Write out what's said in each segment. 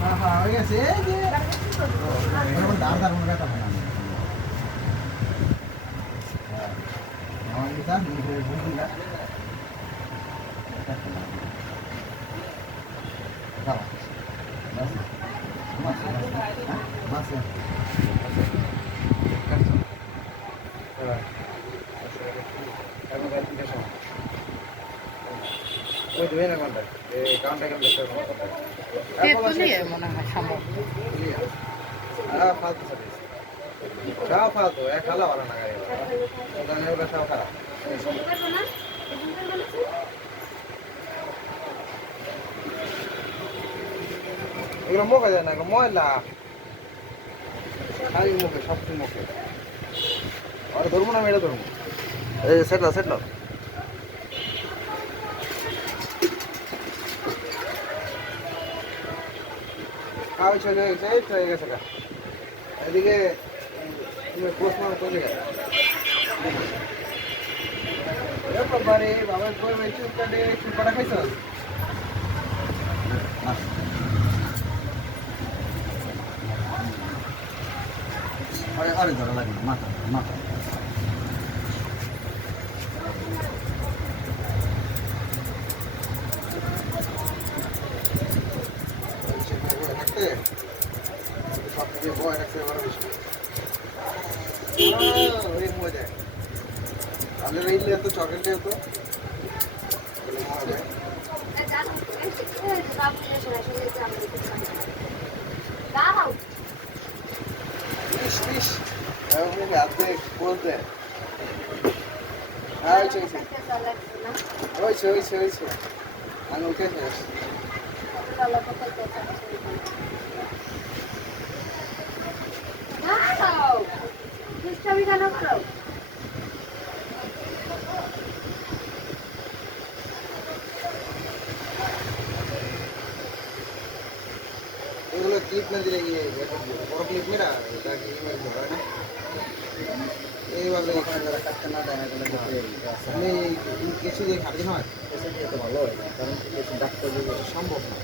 হ্যাঁ হ্যাঁ হয়ে গেছে এই যে দাঁড় দাঁড় মনে কথা হয় না আমার কি স্যার বুঝি না দাও বাস বাস বাস ওই দুই না কোনটা এই কাউন্টার কেন দেখতে মনে হয় সম্ভব ফালতু সার্ভিস সব ফালতু এক খালা ওরা না গাড়ি ওখানে ওরা সব খারাপ এগুলো মুখে যায় না এগুলো ময়লা খালি মুখে সব মুখে আর ধরবো না আমি এটা ধরবো এই সেটলো সেটলো খাওয়া চলে গেছে এই তো হয়ে গেছে এদিকে প্রশ্ন চলে গেছে বাবারে বাবার বই চুপ কাটে চুপ কাটা খাইছ আরে আরে ধরা লাগে না মাথা মাথা সব থেকে বয় রাখতে পারো বেশি ওই মজা তাহলে রইলে এত চকলেটে হতো বলতে হয়েছে হয়েছে হয়েছে আমি উঠে শেষ এগুলো ক্লিপ না দিলে গিয়ে বড় ক্লিপ মেরা তাকে ধরে না এইভাবে কাটতে না দেয় আমি কিছু দিয়ে খাটি নয় তো ভালো হয় না কারণ ডাক্তার সম্ভব না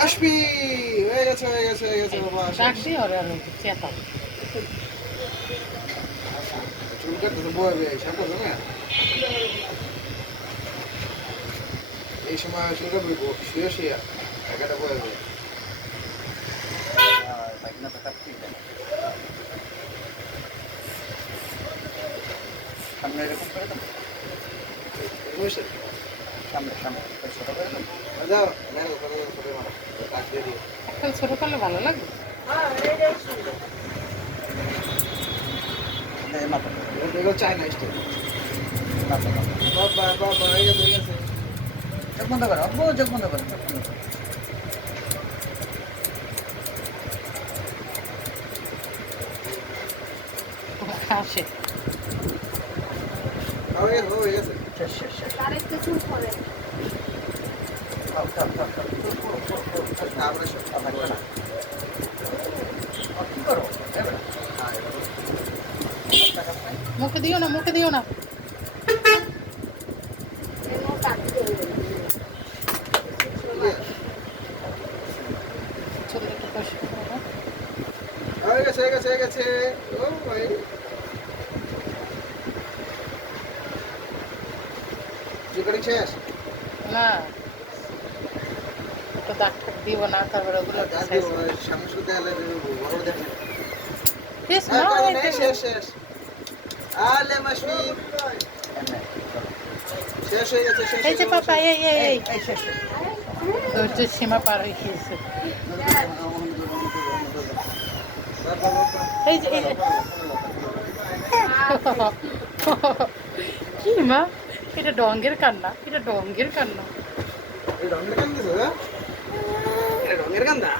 আসবি হয়ে গেছে হয়ে গেছে হয়ে গেছে বাবা চুল কাটতে বয়বে সাঁটা না এই সময় চুল কাটবি শুয়ে শুয়ে একাটা বয়বে সামনে এরকম করে দাও সামনে সামনে ছোট করে দাও এখন ছোট করলে ভালো লাগবে চাই না স্টেপ বাবা বাবা হয়ে গেছে চোখ বন্ধ করো আব্বু চোখ বন্ধ করো চোখ বন্ধ করো আসে হয়ে গেছে শেষ শেষ শেষ মুখে দিও না মুখে দিও না হয়ে গেছে হয়ে গেছে হয়ে গেছে ও ভাই চিকেন শেষ না তো ডাক্তার দিব না তারপরে ওগুলো সামনে শুধু দেখালে বড় দেখে শেষ শেষ শেষ আলে মাসমি শেষ হয়ে গেছে শেষ এই যে পাপা এই শেষ ধৈর্যের সীমা পার হয়ে গিয়েছে এই যে কি মা এটা ডঙ্গের কান্না এটা ডঙ্গের কান্না ডঙ্গের কান্দা